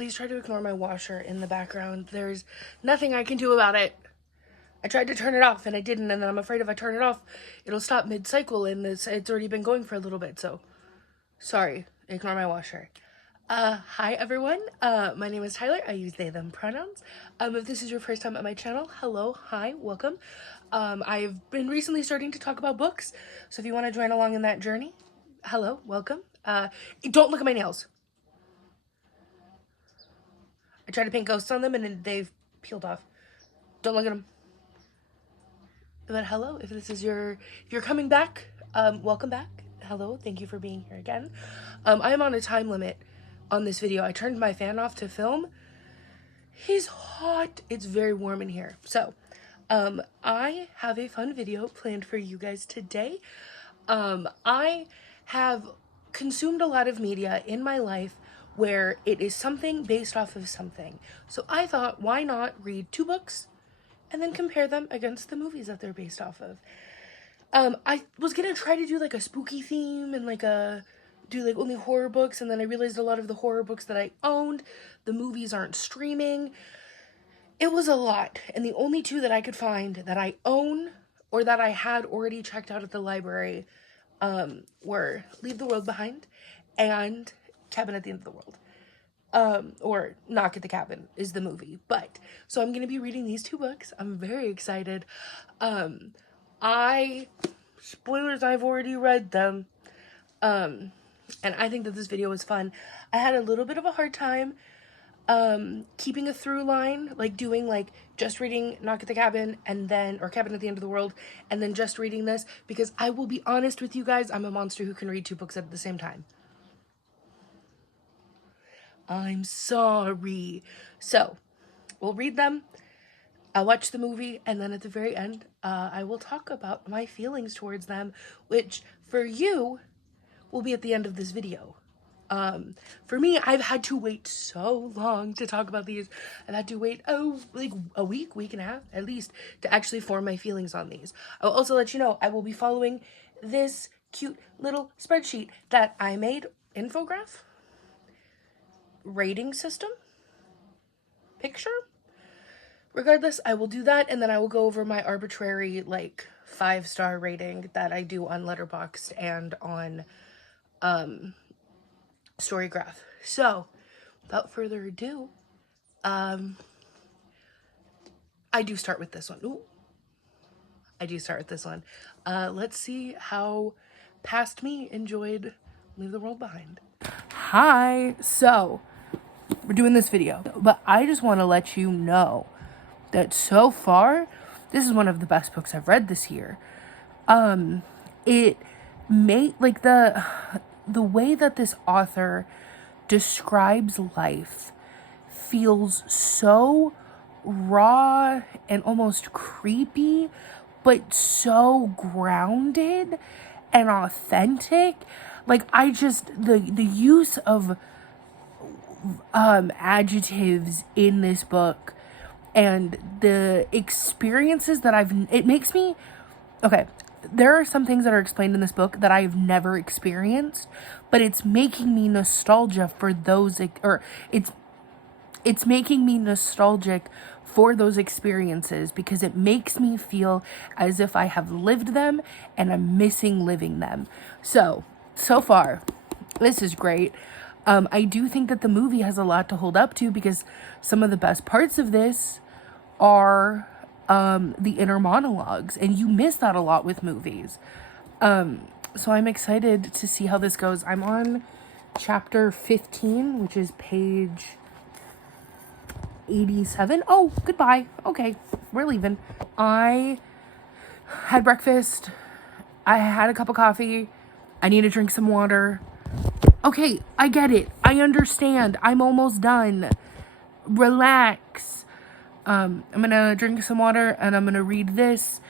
Please try to ignore my washer in the background. There's nothing I can do about it. I tried to turn it off and I didn't, and then I'm afraid if I turn it off, it'll stop mid-cycle, and it's already been going for a little bit, so sorry. Ignore my washer. Hi everyone. My name is Tyler. I use they, them pronouns. If this is your first time at my channel, hello, hi, welcome. I've been recently starting to talk about books, so if you want to join along in that journey, hello, welcome. Don't look at my nails. I tried to paint ghosts on them and they've peeled off. Don't look at them. But hello, if you're coming back, welcome back. Hello, thank you for being here again. I am on a time limit on this video. I turned my fan off to film. He's hot. It's very warm in here. So, I have a fun video planned for you guys today. I have consumed a lot of media in my life where it is something based off of something. So I thought, why not read 2 books and then compare them against the movies that they're based off of. I was gonna try to do like a spooky theme and do like only horror books, and then I realized a lot of the horror books that I owned, the movies aren't streaming. It was a lot, and the only 2 that I could find that I own or that I had already checked out at the library were Leave the World Behind and Cabin at the End of the World. Or Knock at the Cabin is the movie. But, so I'm going to be reading these 2 books. I'm very excited. Spoilers, I've already read them. And I think that this video was fun. I had a little bit of a hard time, keeping a through line, like doing like just reading Knock at the Cabin and then, or Cabin at the End of the World, and then just reading this, because I will be honest with you guys, I'm a monster who can read 2 books at the same time. I'm sorry. So, we'll read them, I'll watch the movie, and then at the very end, I will talk about my feelings towards them, which, for you, will be at the end of this video. For me, I've had to wait so long to talk about these. I've had to wait, like a week and a half, at least, to actually form my feelings on these. I'll also let you know, I will be following this cute little spreadsheet that I made, infograph? Rating system picture. Regardless, I will do that, and then I will go over my arbitrary like 5-star rating that I do on Letterboxd and on Storygraph. So without further ado, I do start with this one. Let's see how past me enjoyed Leave the World Behind. Hi, so we're doing this video, but I just want to let you know that so far, this is one of the best books I've read this year. It made, like, the way that this author describes life feels so raw and almost creepy, but so grounded and authentic. Like, the use of adjectives in this book and the experiences that it makes me, okay, there are some things that are explained in this book that I've never experienced, but it's making me nostalgia for those, or it's making me nostalgic for those experiences, because it makes me feel as if I have lived them and I'm missing living them. So far, this is great. I do think that the movie has a lot to hold up to, because some of the best parts of this are the inner monologues, and you miss that a lot with movies. So I'm excited to see how this goes. I'm on chapter 15, which is page 87. Oh, goodbye. Okay, we're leaving. I had breakfast. I had a cup of coffee. I need to drink some water. Okay, I get it. I understand. I'm almost done. Relax. I'm gonna drink some water, and I'm gonna read this,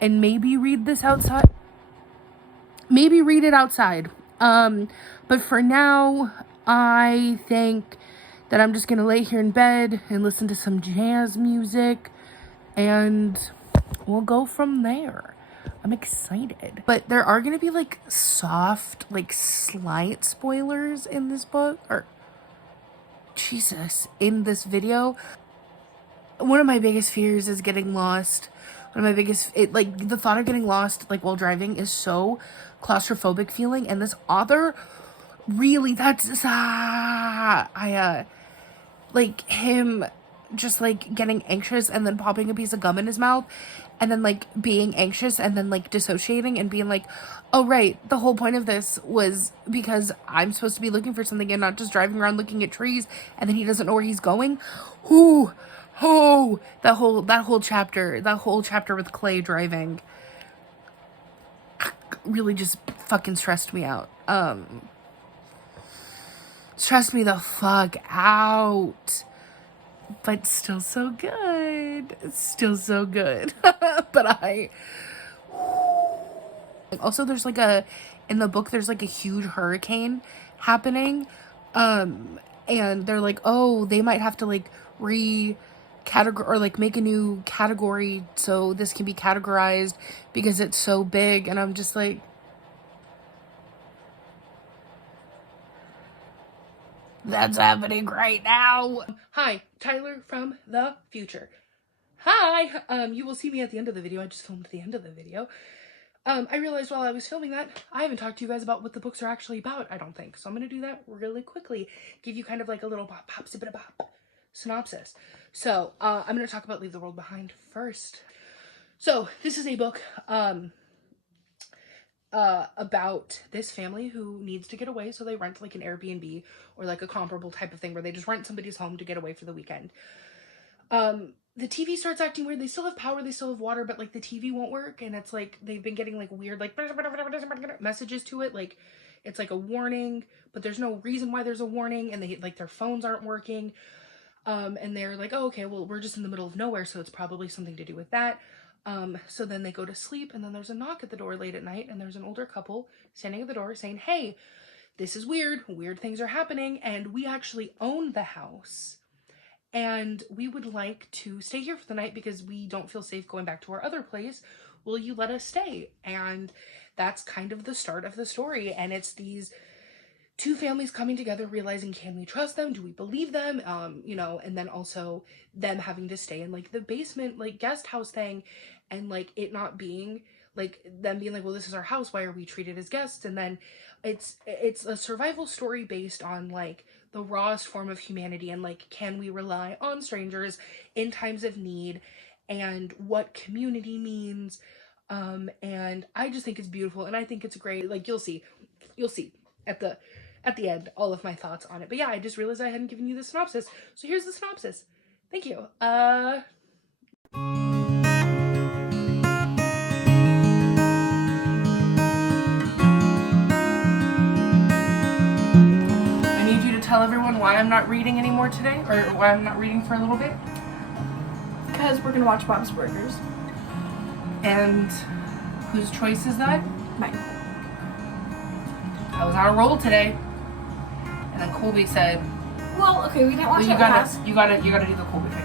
and maybe read this outside. Maybe read it outside. But for now, I think that I'm just gonna lay here in bed and listen to some jazz music, and we'll go from there. I'm excited. But there are gonna be like soft, like slight spoilers in this book, or Jesus, in this video, one of my biggest fears is getting lost. One of my biggest, like, the thought of getting lost, like, while driving is so claustrophobic feeling, and this author really, like, him just, like, getting anxious and then popping a piece of gum in his mouth, and then, like, being anxious and then, like, dissociating and being like, oh, right, the whole point of this was because I'm supposed to be looking for something and not just driving around looking at trees, and then he doesn't know where he's going. Ooh, oh, that whole chapter with Clay driving really just fucking stressed me out. Stressed me the fuck out. But still so good. Still so good. But also there's like in the book there's like a huge hurricane happening. And they're like, oh, they might have to like categorize or like make a new category so this can be categorized because it's so big. And I'm just like, that's happening right now. Hi, Tyler from the future. Hi, you will see me at the end of the video. I just filmed the end of the video. I realized while I was filming that, I haven't talked to you guys about what the books are actually about, I don't think. So I'm going to do that really quickly. Give you kind of like a little pop synopsis. So, I'm going to talk about Leave the World Behind first. So, this is a book, about this family who needs to get away, so they rent like an Airbnb or like a comparable type of thing where they just rent somebody's home to get away for the weekend. The TV starts acting weird. They still have power, they still have water, but like the TV won't work, and it's like they've been getting like weird like messages to it, like it's like a warning, but there's no reason why there's a warning, and they like their phones aren't working. And they're like, oh, okay, well, we're just in the middle of nowhere, so it's probably something to do with that. So then they go to sleep, and then there's a knock at the door late at night, and there's an older couple standing at the door saying, hey, this is weird. Weird things are happening, and we actually own the house, and we would like to stay here for the night because we don't feel safe going back to our other place. Will you let us stay? And that's kind of the start of the story, and it's these two families coming together, realizing, can we trust them? Do we believe them? You know, and then also them having to stay in like the basement, like guest house thing, and like it not being like them being like, well, this is our house. Why are we treated as guests? And then it's a survival story based on like the rawest form of humanity and like, can we rely on strangers in times of need and what community means. And I just think it's beautiful, and I think it's great. Like you'll see at the end all of my thoughts on it. But yeah, I just realized I hadn't given you the synopsis. So here's the synopsis. Thank you. I need you to tell everyone why I'm not reading anymore today, or why I'm not reading for a little bit. Because we're gonna watch Bob's Burgers. And whose choice is that? Mine. I was on a roll today. And then Kolby said, well, okay, we didn't watch it. You gotta do the Kolby face.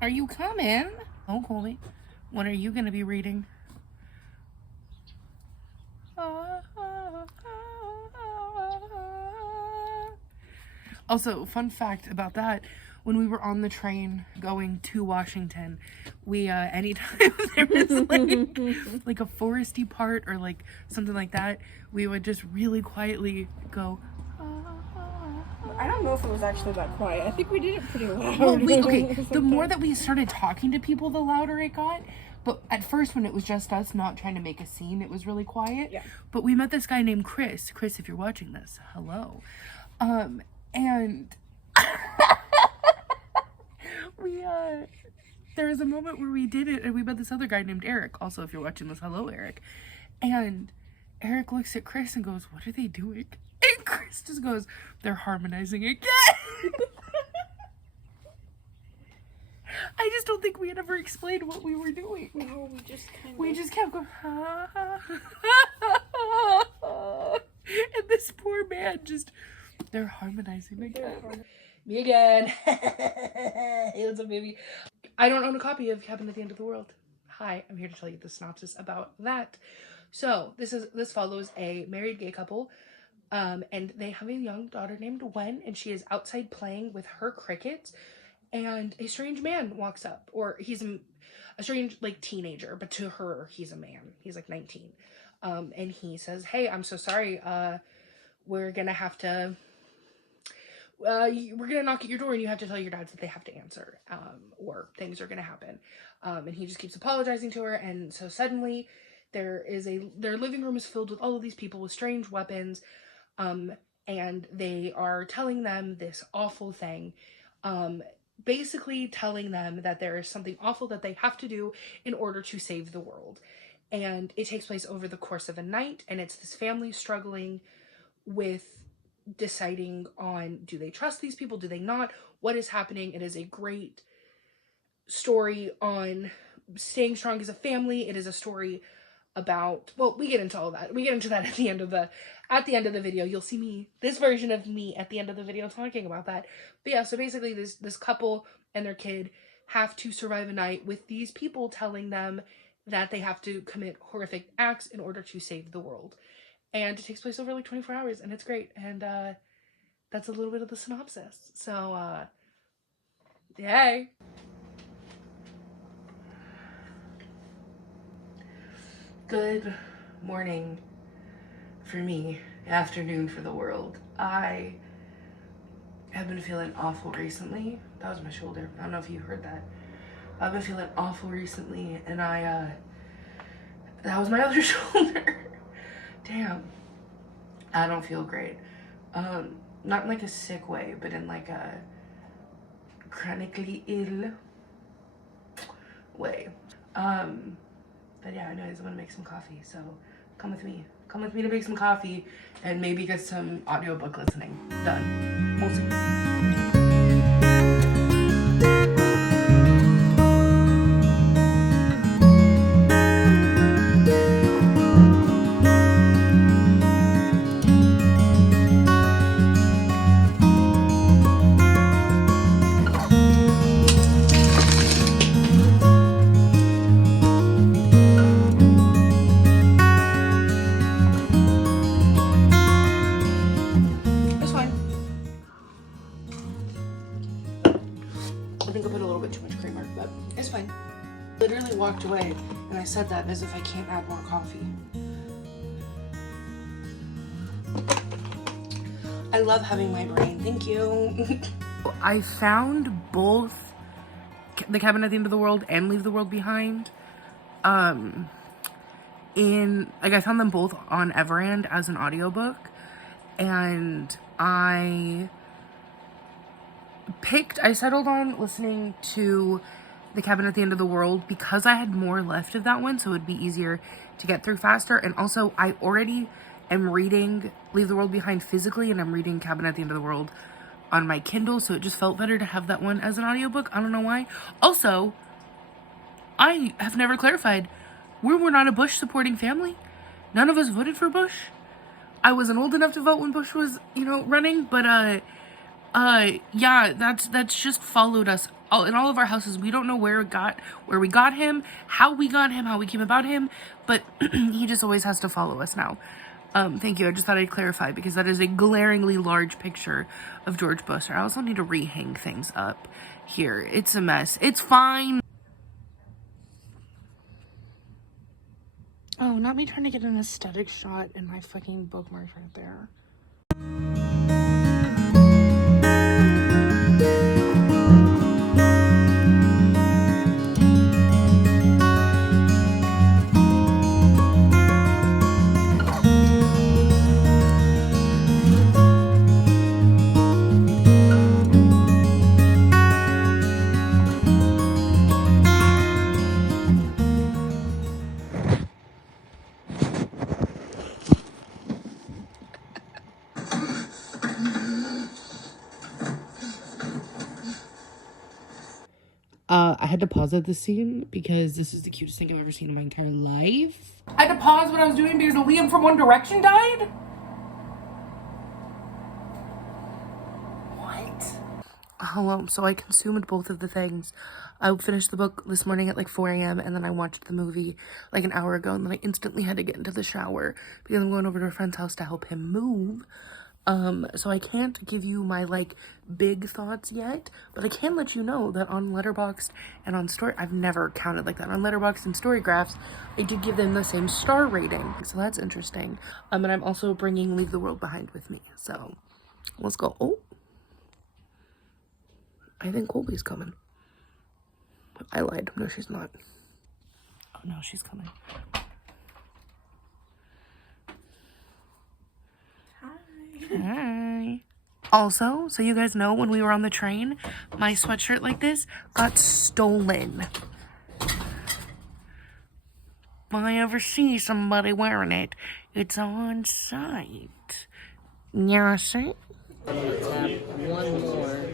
Are you coming? Oh, Kolby, what are you going to be reading? Also, fun fact about that, when we were on the train going to Washington, we, anytime there was like a foresty part or like something like that, we would just really quietly go, I don't know if it was actually that quiet. I think we did it pretty loud. Well, okay, the more that we started talking to people, the louder it got. But at first, when it was just us not trying to make a scene, it was really quiet. Yeah. But we met this guy named Chris. Chris, if you're watching this, hello. And we, there was a moment where we did it, and we met this other guy named Eric. Also, if you're watching this, hello, Eric. And Eric looks at Chris and goes, what are they doing? And Chris just goes, they're harmonizing again. I just don't think we had ever explained what we were doing. No, we just kept going, ha, ha, ha, ha. And this poor man just, they're harmonizing again. Me again. Hey, what's up, baby? I don't own a copy of Cabin at the End of the World. Hi, I'm here to tell you the synopsis about that. So this follows a married gay couple, and they have a young daughter named Wen, and she is outside playing with her crickets, and a strange man walks up, or he's a strange like teenager, but to her he's a man. He's like 19, and he says, "Hey, I'm so sorry. We're gonna have to. We're gonna knock at your door, and you have to tell your dads that they have to answer, or things are gonna happen." And he just keeps apologizing to her, and so suddenly their living room is filled with all of these people with strange weapons, and they are telling them this awful thing, basically telling them that there is something awful that they have to do in order to save the world. And it takes place over the course of a night, and it's this family struggling with deciding on, do they trust these people, do they not, what is happening. It is a great story on staying strong as a family. It is a story about, well, we get into all that. We get into that at the end of the video. You'll see this version of me at the end of the video talking about that. But yeah, so basically this couple and their kid have to survive a night with these people telling them that they have to commit horrific acts in order to save the world. And it takes place over like 24 hours, and it's great. And that's a little bit of the synopsis. So yay. Good morning for me, afternoon for the world. I have been feeling awful recently. That was my shoulder. I don't know if you heard that. I've been feeling awful recently, and that was my other shoulder. Damn. I don't feel great. Not in like a sick way, but in like a chronically ill way. But yeah, anyways, I'm gonna make some coffee, so come with me. Come with me to make some coffee and maybe get some audiobook listening done. We'll see. I think I put a little bit too much creamer, but it's fine. Literally walked away, and I said that as if I can't add more coffee. I love having my brain. Thank you. I found both The Cabin at the End of the World and Leave the World Behind. I found them both on Everand as an audiobook, and I settled on listening to The Cabin at the End of the World because I had more left of that one, so it would be easier to get through faster. And also, I already am reading Leave the World Behind physically, and I'm reading Cabin at the End of the World on my Kindle, so it just felt better to have that one as an audiobook. I don't know why. Also, I have never clarified, we're not a Bush supporting family. None of us voted for Bush. I wasn't old enough to vote when Bush was, running, but yeah, that's just followed us in all of our houses. We don't know where we got him, how we got him, how we came about him, but he just always has to follow us now. Thank you. I just thought I'd clarify because that is a glaringly large picture of George Bush. I also need to rehang things up here. It's a mess. It's fine. Oh, not me trying to get an aesthetic shot in my fucking bookmark right there. had to pause at this scene because this is the cutest thing I've ever seen in my entire life. I had to pause what I was doing because Liam from One Direction died? Hello, so I consumed both of the things. I finished the book this morning at like 4 a.m. and then I watched the movie like an hour ago, and then I instantly had to get into the shower because I'm going over to a friend's house to help him move. So I can't give you my like big thoughts yet, but I can let you know that on Letterboxd and on I've never counted like that. On Letterboxd and Storygraphs, I did give them the same star rating, so that's interesting. And I'm also bringing Leave the World Behind with me, so let's go. Oh, I think Kolby's coming. I lied. No, she's not. Oh, no, she's coming. Hi. Also, so you guys know, when we were on the train, my sweatshirt like this got stolen. If I ever see somebody wearing it, it's on site. Yeah, sir. Let's have one more to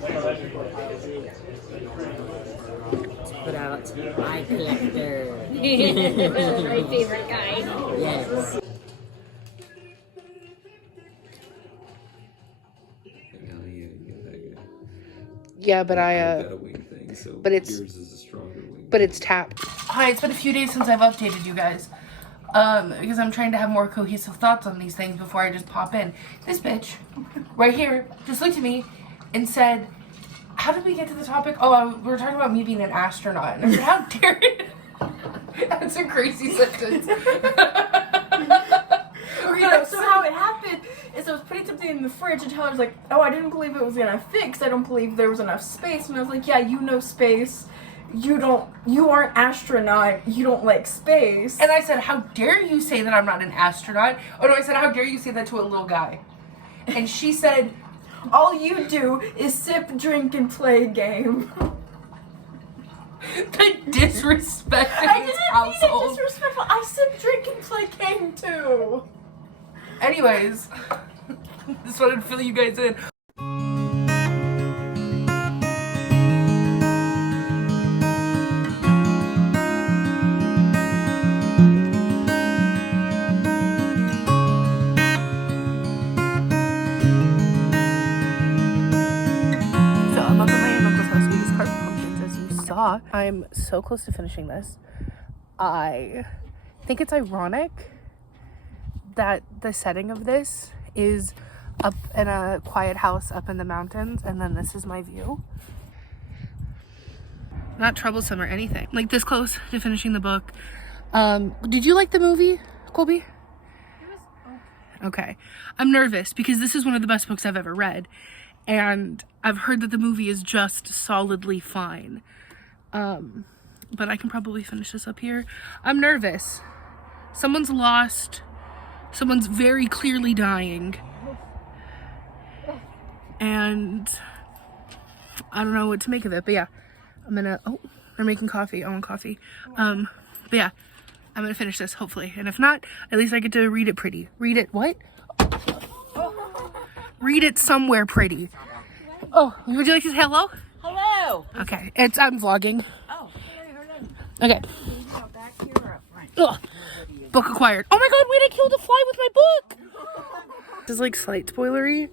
put out my collector. My favorite guy. Yes. Yeah, but That wing thing, so but it's- yours is a stronger wing. but it's tapped. Hi, it's been a few days since I've updated you guys. Because I'm trying to have more cohesive thoughts on these things before I just pop in. This bitch, right here, just looked at me and said, how did we get to the topic? Oh, we were talking about me being an astronaut. And I said, how dare you? That's a crazy sentence. Okay, so how it happened is I was putting something in the fridge and Tyler was like, oh, I didn't believe it was gonna fix. I don't believe there was enough space. And I was like, yeah, you know space. You aren't astronaut. You don't like space. And I said, how dare you say that I'm not an astronaut? Oh no, I said, how dare you say that to a little guy? And she said, all you do is sip, drink, and play a game. the disrespect in I this didn't household. mean it disrespectful. I sip, drink, and play game too. Anyways, just wanted to fill you guys in. So I'm up at my aunt and uncle's house. We just carved pumpkins, as you saw. I'm so close to finishing this. I think it's ironic that the setting of this is up in a quiet house up in the mountains, and then this is my view. Not troublesome or anything. Like, this close to finishing the book. Did you like the movie, Kolby? It was Okay. I'm nervous because this is one of the best books I've ever read, and I've heard that the movie is just solidly fine. But I can probably finish this up here. I'm nervous. Someone's lost. Someone's very clearly dying. And I don't know what to make of it, but yeah. I'm gonna, oh, they're making coffee. I want coffee. But yeah, I'm gonna finish this, hopefully. And if not, at least I get to read it pretty. Read it, what? Read it somewhere pretty. Oh, would you like to say hello? Hello. Okay, I'm vlogging. Oh. Okay. Back here or up front? Ugh. Book acquired. Oh my god, wait, I killed a fly with my book! This is like slight spoilery.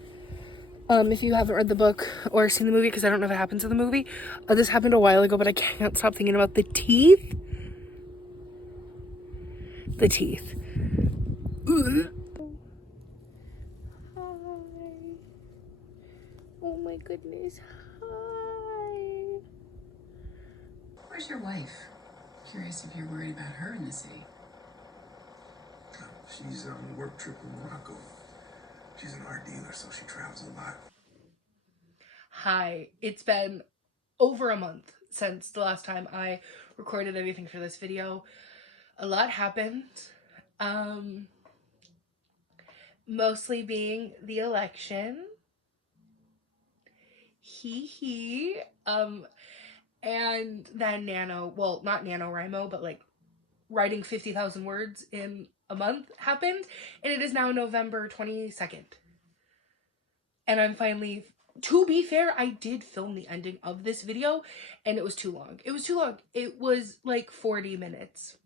If you haven't read the book or seen the movie, because I don't know if it happens in the movie. This happened a while ago, but I can't stop thinking about the teeth. The teeth. Ugh. Hi. Oh my goodness. Hi. Where's your wife? Curious if you're worried about her in the city. She's on a work trip in Morocco. She's an art dealer, so she travels a lot. Hi. It's been over a month since the last time I recorded anything for this video. A lot happened. Mostly being the election. And then not NaNoWriMo, but like writing 50,000 words in a month happened. And it is now November 22nd. And I'm finally to be fair, I did film the ending of this video and it was too long. It was too long. It was like 40 minutes.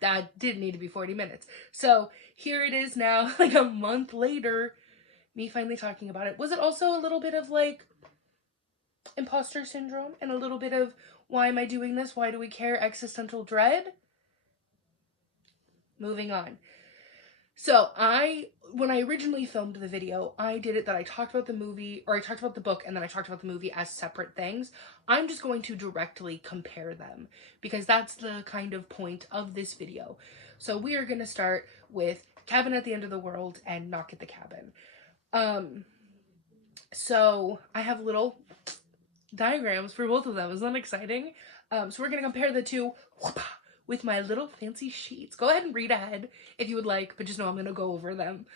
That didn't need to be 40 minutes. So here it is now, like a month later, me finally talking about it. Was it also a little bit of like imposter syndrome and a little bit of why am I doing this? Why do we care? Existential dread? Moving on. So when I originally filmed the video, I did it that I talked about the movie, or I talked about the book, and then I talked about the movie as separate things. I'm just going to directly compare them, because that's the kind of point of this video. So we are going to start with Cabin at the End of the World and Knock at the Cabin. So I have little diagrams for both of them. Isn't that exciting? So we're going to compare the two with my little fancy sheets. Go ahead and read ahead if you would like, but just know I'm going to go over them.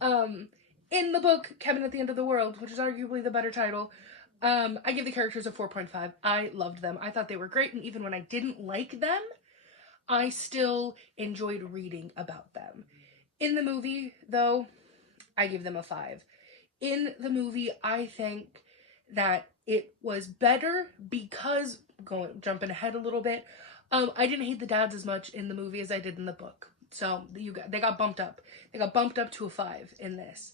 In the book, Cabin at the End of the World, which is arguably the better title, I give the characters a 4.5. I loved them. I thought they were great, and even when I didn't like them, I still enjoyed reading about them. In the movie, though, I give them a 5. In the movie, I think that it was better because, jumping ahead a little bit, I didn't hate the dads as much in the movie as I did in the book. So they got bumped up. They got bumped up to a 5 in this.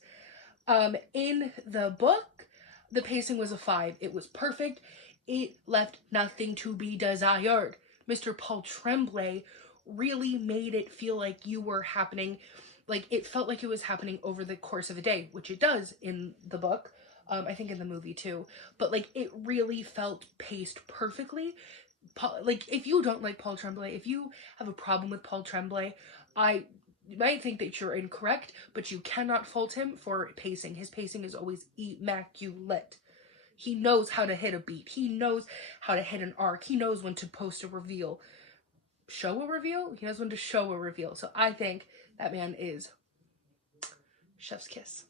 In the book, the pacing was a 5. It was perfect. It left nothing to be desired. Mr. Paul Tremblay really made it feel like you were happening, like it felt like it was happening over the course of a day, which it does in the book. I think in the movie too. But like it really felt paced perfectly. Like if you don't like Paul Tremblay, if you have a problem with Paul Tremblay, I might think that you're incorrect, but you cannot fault him for pacing. His pacing is always immaculate. He knows how to hit a beat. He knows how to hit an arc. He knows when to post a reveal. Show a reveal? He knows when to show a reveal. So I think that man is chef's kiss.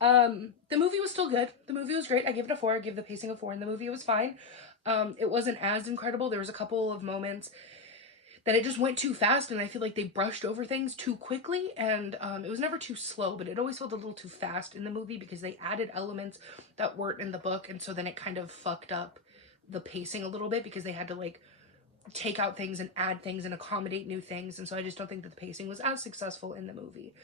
The movie was still good. The movie was great. I give it a 4. I give the pacing a 4, and the movie was fine. It wasn't as incredible. There was a couple of moments that it just went too fast, and I feel like they brushed over things too quickly, and it was never too slow, but it always felt a little too fast in the movie because they added elements that weren't in the book, and so then it kind of fucked up the pacing a little bit because they had to like take out things and add things and accommodate new things, and so I just don't think that the pacing was as successful in the movie.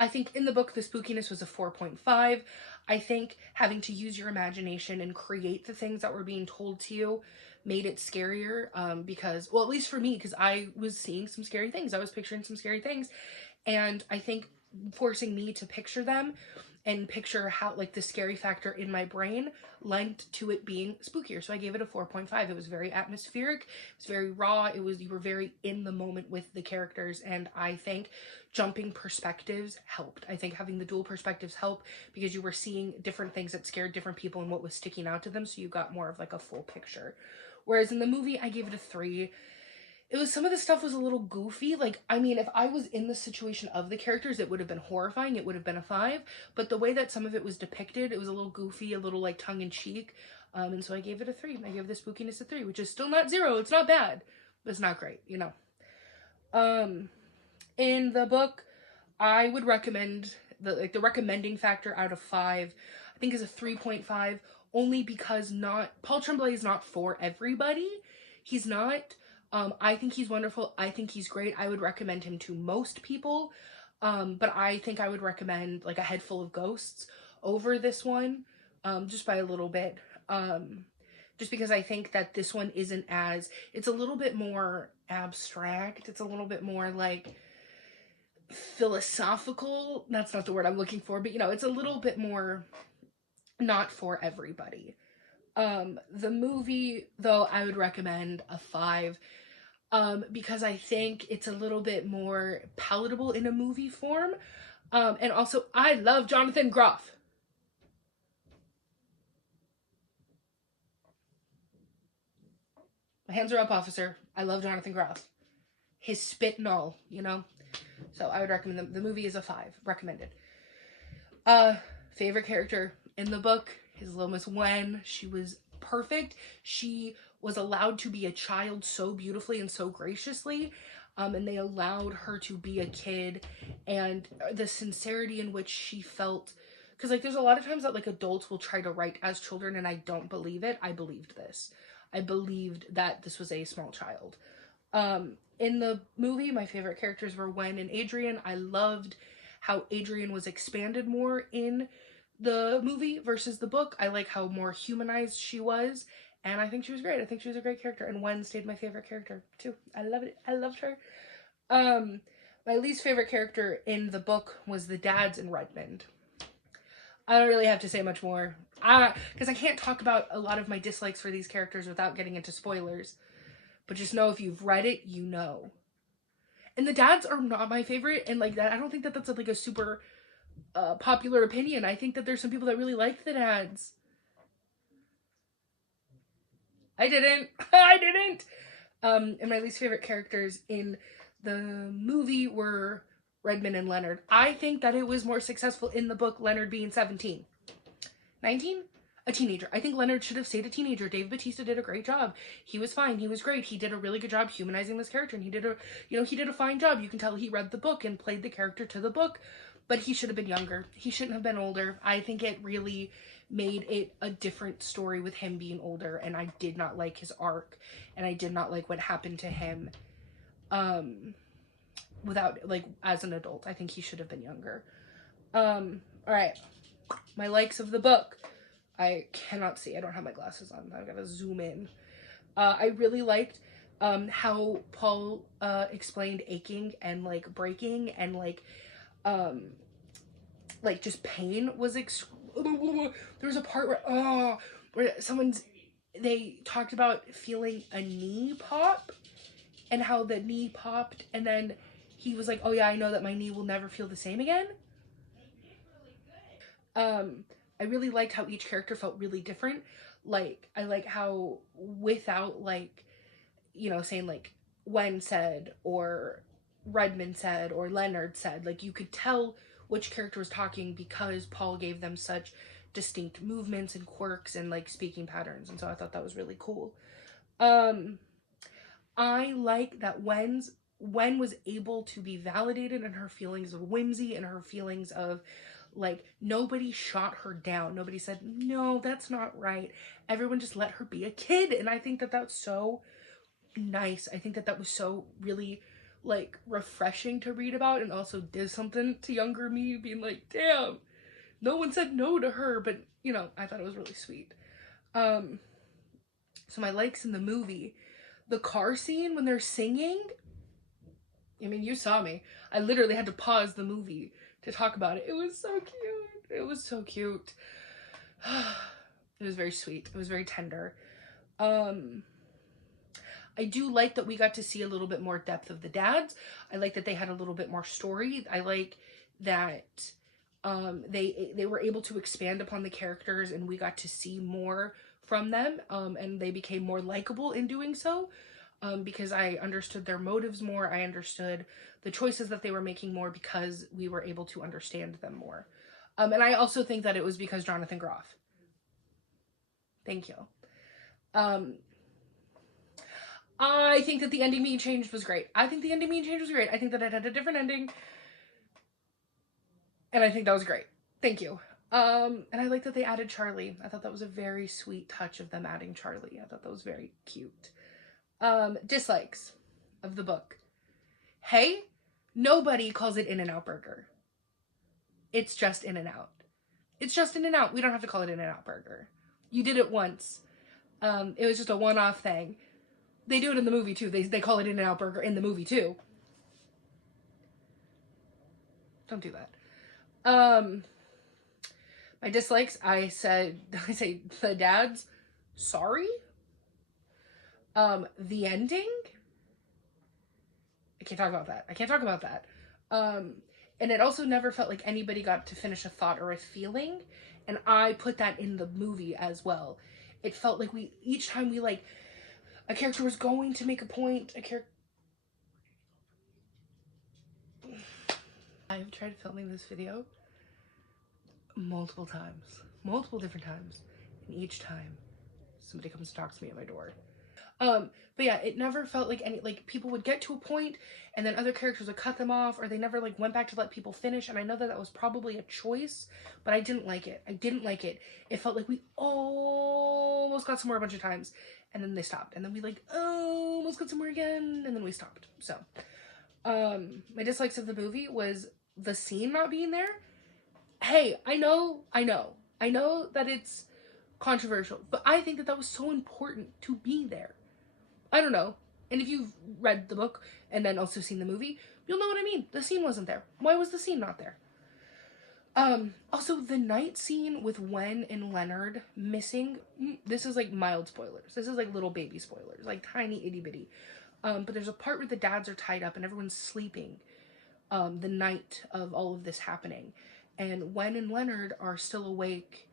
I think in the book, the spookiness was a 4.5. I think having to use your imagination and create the things that were being told to you made it scarier because, well, at least for me, because I was seeing some scary things. I was picturing some scary things. And I think forcing me to picture them and picture how, like, the scary factor in my brain lent to it being spookier. So I gave it a 4.5. It was very atmospheric. It was very raw. You were very in the moment with the characters. And I think jumping perspectives helped. I think having the dual perspectives helped because you were seeing different things that scared different people and what was sticking out to them. So you got more of like a full picture. Whereas in the movie, I gave it a 3. Some of the stuff was a little goofy. Like, I mean, if I was in the situation of the characters, it would have been horrifying. It would have been a 5. But the way that some of it was depicted, it was a little goofy, a little like tongue-in-cheek. And so I gave it a 3. I gave the spookiness a 3, which is still not 0. It's not bad, but it's not great, you know. In the book, I would recommend the recommending factor out of 5, I think is a 3.5, only because Paul Tremblay is not for everybody. He's not. I think he's wonderful. I think he's great. I would recommend him to most people. But I think I would recommend like A Head Full of Ghosts over this one, just by a little bit. Just because I think that this one isn't it's a little bit more abstract. It's a little bit more like philosophical. That's not the word I'm looking for, but you know, it's a little bit more not for everybody. The movie, though, I would recommend a 5, because I think it's a little bit more palatable in a movie form. And also, I love Jonathan Groff. My hands are up, officer. I love Jonathan Groff. His spit and all, you know? So I would recommend them. The movie is a 5. Recommended. Favorite character in the book is Little Miss Wen. She was perfect. She was allowed to be a child so beautifully and so graciously. And they allowed her to be a kid. And the sincerity in which she felt Because, like, there's a lot of times that, like, adults will try to write as children, and I don't believe it. I believed this. I believed that this was a small child. In the movie, my favorite characters were Wen and Adrian. I loved how Adrian was expanded more in the movie versus the book. I like how more humanized she was, and I think she was great. I think she was a great character, and Wen stayed my favorite character, too. I loved it. I loved her. My least favorite character in the book was the dads in Redmond. I don't really have to say much more. Because I can't talk about a lot of my dislikes for these characters without getting into spoilers. But just know if you've read it, you know. And the dads are not my favorite, and like that, I don't think that that's like a super popular opinion. I think that there's some people that really like the dads. I didn't. I didn't. And my least favorite characters in the movie were Redmond and Leonard. I think that it was more successful in the book, Leonard being 17. 19? A teenager. I think Leonard should have stayed a teenager. Dave Bautista did a great job. He was fine. He was great. He did a really good job humanizing this character, and he did a fine job. You can tell he read the book and played the character to the book, but he should have been younger. He shouldn't have been older. I think it really made it a different story with him being older, and I did not like his arc, and I did not like what happened to him without, like, as an adult. I think he should have been younger. All right. My likes of the book. I cannot see. I don't have my glasses on. I've got to zoom in. I really liked how Paul explained aching and, like, breaking and, like just pain was there was a part where they talked about feeling a knee pop and how the knee popped, and then he was like, oh yeah, I know that my knee will never feel the same again. I really liked how each character felt really different. Like, I like how without, like, you know, saying, like, Wen said, or Redmond said, or Leonard said, like, you could tell which character was talking because Paul gave them such distinct movements and quirks and, like, speaking patterns, and so I thought that was really cool. I like that Wen was able to be validated in her feelings of whimsy and her feelings of, like, nobody shot her down. Nobody said, no, that's not right. Everyone just let her be a kid. And I think that that's so nice. I think that that was so really, like, refreshing to read about, and also did something to younger me, being like, damn, no one said no to her. But, you know, I thought it was really sweet. So my likes in the movie, the car scene when they're singing. I mean, you saw me. I literally had to pause the movie to talk about it. It was so cute. It was so cute. It was very sweet. It was very tender. I do like that we got to see a little bit more depth of the dads. I like that they had a little bit more story. I like that they were able to expand upon the characters, and we got to see more from them, and they became more likable in doing so. Because I understood their motives more. I understood the choices that they were making more because we were able to understand them more. And I also think that it was because Jonathan Groff. Thank you. I think that the ending being changed was great. I think the ending being changed was great. I think that it had a different ending. And I think that was great. Thank you. And I like that they added Charlie. I thought that was a very sweet touch of them adding Charlie. I thought that was very cute. Dislikes of the book. Hey, nobody calls it In-N-Out Burger. It's just In-N-Out. It's just In-N-Out. We don't have to call it In-N-Out Burger. You did it once. It was just a one-off thing. They do it in the movie too. They call it In-N-Out Burger in the movie too. Don't do that. My dislikes, I say the dads, sorry. The ending, I can't talk about that. And it also never felt like anybody got to finish a thought or a feeling, and I put that in the movie as well. It felt like each time we, like, a character was going to make a point, I've tried filming this video multiple different times, and each time somebody comes and talks to me at my door. But yeah, it never felt like any, like, people would get to a point and then other characters would cut them off, or they never, like, went back to let people finish. And I know that that was probably a choice, but I didn't like it. I didn't like it. It felt like we almost got somewhere a bunch of times, and then they stopped. And then we, like, almost got somewhere again, and then we stopped. So, my dislikes of the movie was the scene not being there. Hey, I know that it's controversial, but I think that that was so important to be there. I don't know. And if you've read the book and then also seen the movie, you'll know what I mean. The scene wasn't there. Why was the scene not there? Also, the night scene with Wen and Leonard missing, this is like mild spoilers. This is like little baby spoilers, like tiny itty bitty. But there's a part where the dads are tied up and everyone's sleeping the night of all of this happening. And Wen and Leonard are still awake.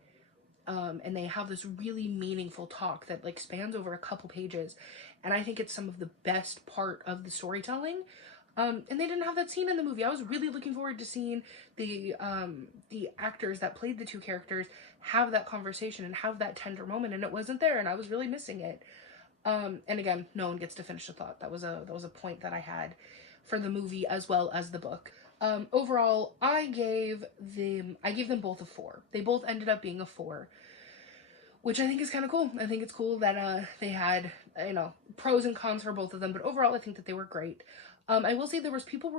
And they have this really meaningful talk that like spans over a couple pages, and I think it's some of the best part of the storytelling. And they didn't have that scene in the movie. I was really looking forward to seeing the actors that played the two characters have that conversation and have that tender moment, and it wasn't there, and I was really missing it. And again, no one gets to finish the thought. That was a point that I had for the movie as well as the book. Overall, I gave them both a 4. They both ended up being a 4, which I think is kind of cool. I think it's cool that they had, you know, pros and cons for both of them, but overall I think that they were great. I will say there was people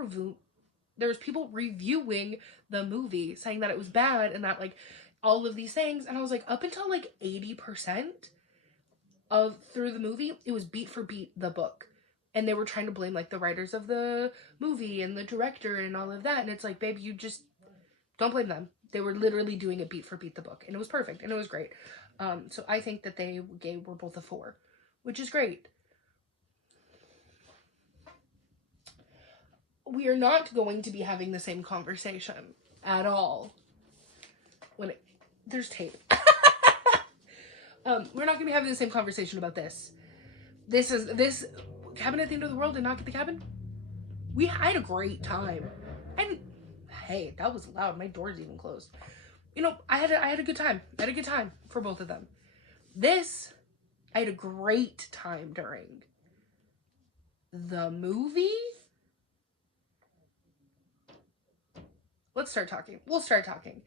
reviewing the movie saying that it was bad and that like all of these things, and I was like, up until like 80% of through the movie, it was beat for beat the book. And they were trying to blame, like, the writers of the movie and the director and all of that. And it's like, babe, you just don't blame them. They were literally doing it beat for beat the book. And it was perfect. And it was great. So I think that they were both a 4, which is great. We are not going to be having the same conversation at all. There's tape. We're not going to be having the same conversation about this. This Cabin at the End of the World did not get the cabin. I had a great time. And hey, that was loud. My door's even closed. You know, I had a good time. I had a good time for both of them. This, I had a great time during. The movie? Let's start talking. We'll start talking.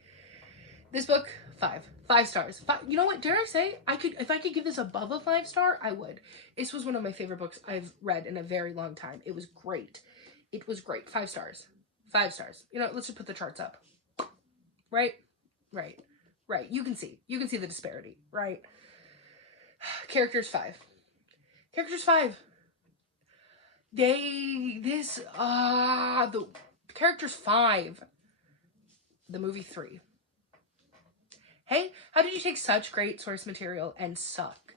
This book, 5 stars. You know what? Dare I say, if I could give this above a 5-star, I would. This was one of my favorite books I've read in a very long time. It was great. It was great. 5 stars. 5 stars. You know, let's just put the charts up. Right. You can see the disparity, right? Characters 5. The characters 5. The movie 3. Hey, how did you take such great source material and suck?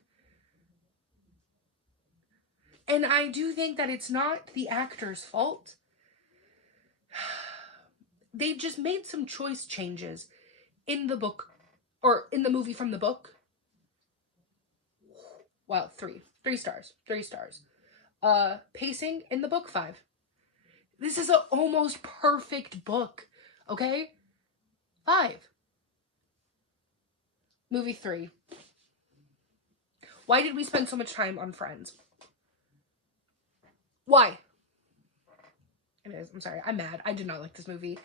And I do think that it's not the actor's fault. They just made some choice changes in the book, or in the movie from the book. Wow, 3 stars. Pacing in the book, 5. This is an almost perfect book, okay? 5. Movie 3. Why did we spend so much time on Friends? Why? Anyways, I'm sorry. I'm mad. I did not like this movie.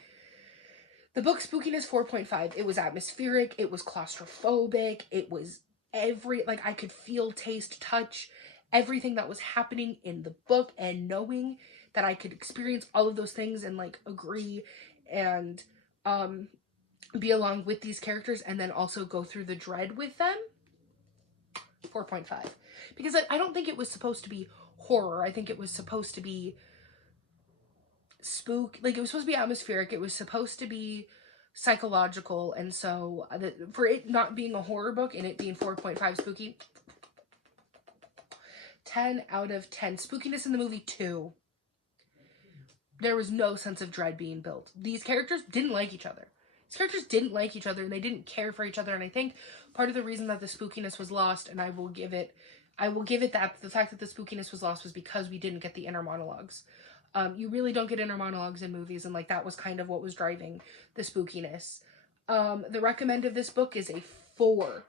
The book spookiness 4.5. It was atmospheric. It was claustrophobic. It was I could feel, taste, touch everything that was happening in the book, and knowing that I could experience all of those things and like agree and be along with these characters, and then also go through the dread with them. 4.5. Because I don't think it was supposed to be horror. I think it was supposed to be it was supposed to be atmospheric. It was supposed to be psychological. And so for it not being a horror book and it being 4.5 spooky, 10 out of 10. Spookiness in the movie 2. There was no sense of dread being built. These characters didn't like each other. And they didn't care for each other. And I think part of the reason that the spookiness was lost, and I will give it that the fact that the spookiness was lost was because we didn't get the inner monologues. You really don't get inner monologues in movies, and like that was kind of what was driving the spookiness. The recommend of this book is a 4.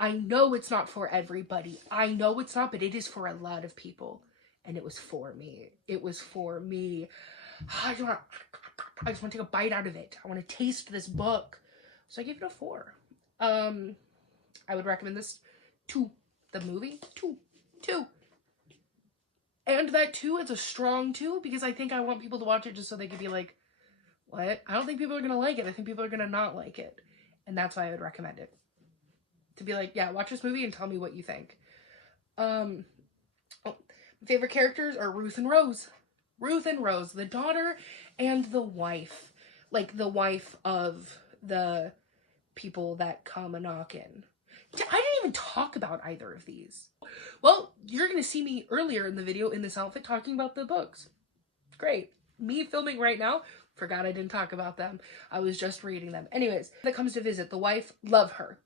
I know it's not for everybody. I know it's not, but it is for a lot of people. And it was for me. It was for me. I just want to take a bite out of it. I want to taste this book. So I gave it a 4. I would recommend this to the movie. 2. And that 2 is a strong 2 because I think I want people to watch it just so they could be like, what? I don't think people are going to like it. I think people are going to not like it. And that's why I would recommend it. To be like, yeah, watch this movie and tell me what you think. My favorite characters are Ruth and Rose. Ruth and Rose, the daughter and the wife. Like, the wife of the people that come a knockin'. I didn't even talk about either of these. Well, you're going to see me earlier in the video in this outfit talking about the books. Great. Me filming right now, forgot I didn't talk about them. I was just reading them. Anyways, that comes to visit, the wife, love her.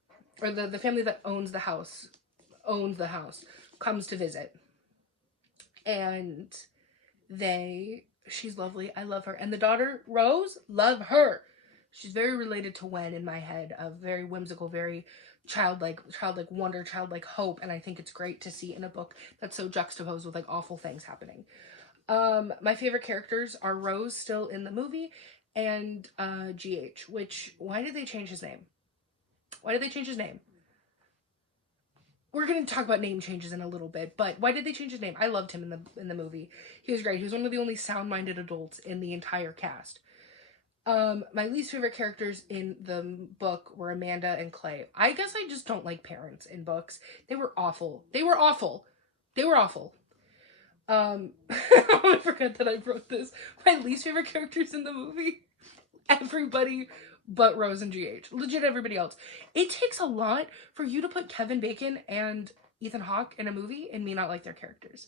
Or the family that owns the house, comes to visit. And she's lovely. I love her. And the daughter, Rose, love her. She's very related to Wen in my head, a very whimsical, very childlike wonder, childlike hope. And I think it's great to see in a book that's so juxtaposed with like awful things happening. My favorite characters are Rose, still in the movie, and GH, why did they change his name? We're going to talk about name changes in a little bit, but why did they change his name? I loved him in the movie. He was great. He was one of the only sound-minded adults in the entire cast. My least favorite characters in the book were Amanda and Clay. I guess I just don't like parents in books. They were awful. I forgot that I wrote this. My least favorite characters in the movie, everybody but Rose and GH. Legit everybody else. It takes a lot for you to put Kevin Bacon and Ethan Hawke in a movie and me not like their characters.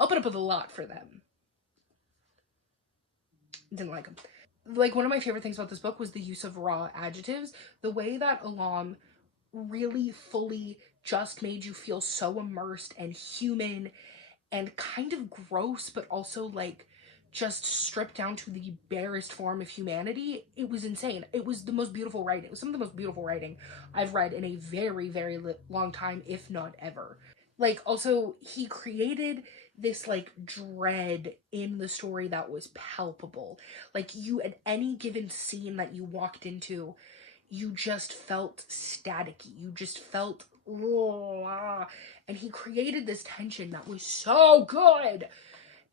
I'll put up with a lot for them. Didn't like them. Like, one of my favorite things about this book was the use of raw adjectives. The way that Alam really fully just made you feel so immersed and human and kind of gross, but also like just stripped down to the barest form of humanity. It was insane. It was the most beautiful writing. It was some of the most beautiful writing I've read in a very, very long time, if not ever. Like, also, he created this like dread in the story that was palpable. Like, you, at any given scene that you walked into, you just felt staticky. You just felt, and he created this tension that was so good.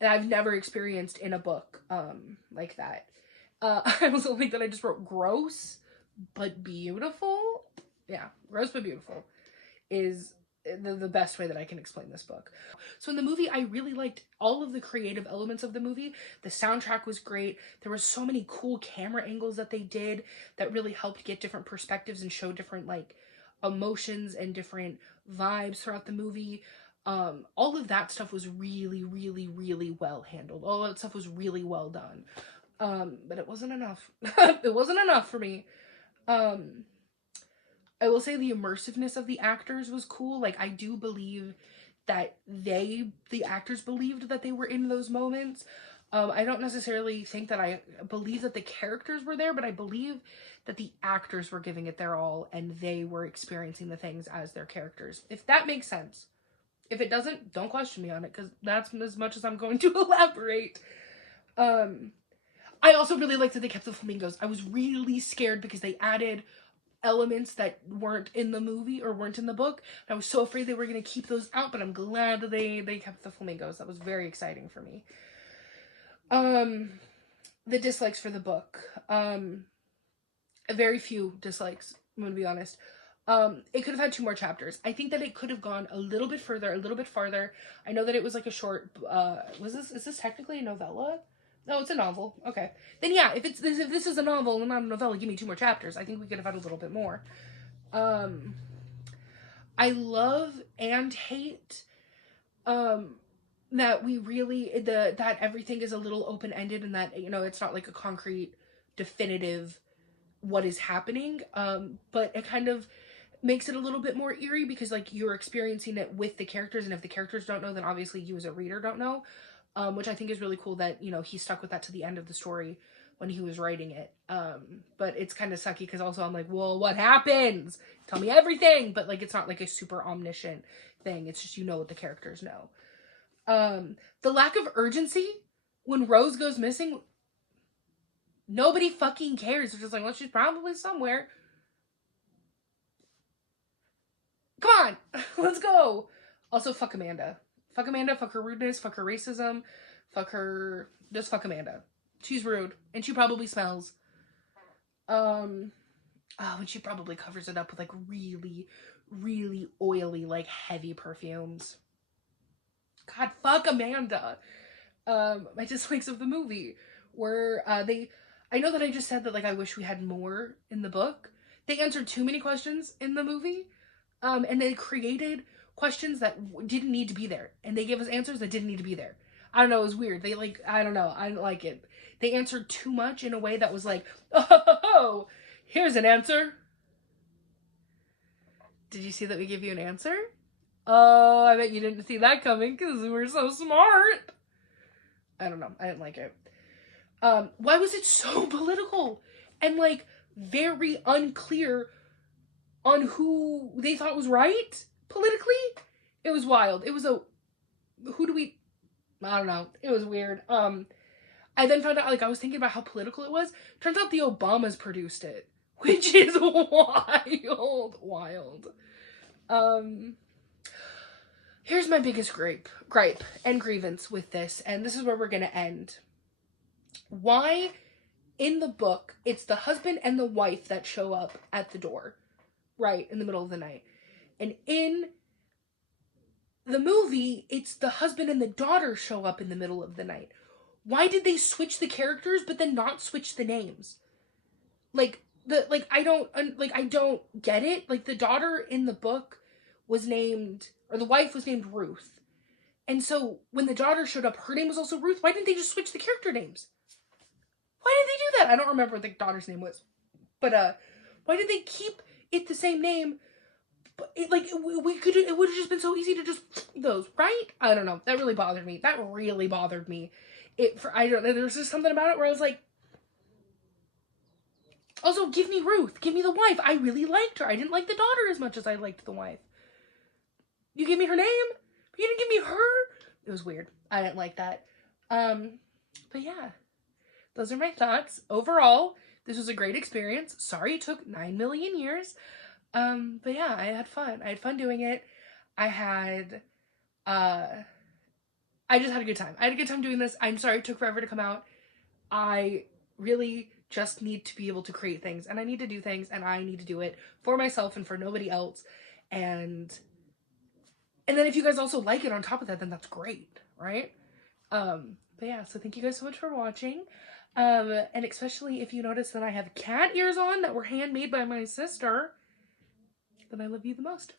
And I've never experienced in a book like that. I also think that I just wrote gross but beautiful. Yeah, gross but beautiful is the best way that I can explain this book. So in the movie, I really liked all of the creative elements of the movie. The soundtrack was great. There were so many cool camera angles that they did that really helped get different perspectives and show different like emotions and different vibes throughout the movie. All of that stuff was really, really, really well handled. All that stuff was really well done. But it wasn't enough. It wasn't enough for me. I will say the immersiveness of the actors was cool. Like, I do believe that the actors believed that they were in those moments. I don't necessarily think that I believe that the characters were there, but I believe that the actors were giving it their all and they were experiencing the things as their characters. If that makes sense. If it doesn't, don't question me on it, because that's as much as I'm going to elaborate. I also really liked that they kept the flamingos. I was really scared because they added elements that weren't in the movie or weren't in the book. I was so afraid they were going to keep those out, but I'm glad that they kept the flamingos. That was very exciting for me. The dislikes for the book. Very few dislikes, I'm going to be honest. It could have had 2 more chapters. I think that it could have gone a little bit further, a little bit farther. I know that is this technically a novella? No, it's a novel. Okay. Then yeah, if this is a novel and not a novella, give me 2 more chapters. I think we could have had a little bit more. I love and hate, that we really, that everything is a little open-ended and that, you know, it's not like a concrete, definitive what is happening. But it kind of makes it a little bit more eerie because like you're experiencing it with the characters, and if the characters don't know, then obviously you as a reader don't know, which I think is really cool that, you know, he stuck with that to the end of the story. when he was writing it. But it's kind of sucky because also I'm like, well, what happens? Tell me everything. But like, it's not like a super omniscient thing. It's just, you know what the characters know. The lack of urgency when Rose goes missing, nobody fucking cares. They're just like, well, she's probably somewhere. Come on, let's go. Also, fuck Amanda. Fuck Amanda, fuck her rudeness, fuck her racism, just fuck Amanda. She's rude, and she probably smells. And she probably covers it up with like really, really oily, like heavy perfumes. God, fuck Amanda. My dislikes of the movie were, I know that I just said that like I wish we had more in the book. They answered too many questions in the movie. And they created questions that didn't need to be there. And they gave us answers that didn't need to be there. I don't know, it was weird. They like, I don't know, I didn't like it. They answered too much in a way that was like, oh, here's an answer. Did you see that we gave you an answer? Oh, I bet you didn't see that coming because we were so smart. I don't know, I didn't like it. Why was it so political? And like, very unclear on who they thought was right politically? It was wild. It was I don't know. It was weird. I then found out, like, I was thinking about how political it was. Turns out the Obamas produced it, which is wild. Here's my biggest gripe and grievance with this, and this is where we're gonna end. Why, in the book, it's the husband and the wife that show up at the door, right, in the middle of the night. And in the movie, it's the husband and the daughter show up in the middle of the night. Why did they switch the characters but then not switch the names? I don't get it. Like, the daughter in the book was named, or the wife was named Ruth. And so when the daughter showed up, her name was also Ruth. Why didn't they just switch the character names? Why did they do that? I don't remember what the daughter's name was. But why did they keep it the same name? But it would have just been so easy to just those, right? I don't know. That really bothered me. There's just something about it where I was like, also, give me Ruth. Give me the wife. I really liked her. I didn't like the daughter as much as I liked the wife. You gave me her name, but you didn't give me her. It was weird. I didn't like that. But yeah, those are my thoughts. Overall, this was a great experience. Sorry it took 9 million years. But yeah, I had fun. I had fun doing it. I just had a good time. I had a good time doing this. I'm sorry it took forever to come out. I really just need to be able to create things, and I need to do things, and I need to do it for myself and for nobody else. And then if you guys also like it on top of that, then that's great, right? But yeah, so thank you guys so much for watching. And especially if you notice that I have cat ears on that were handmade by my sister, then I love you the most.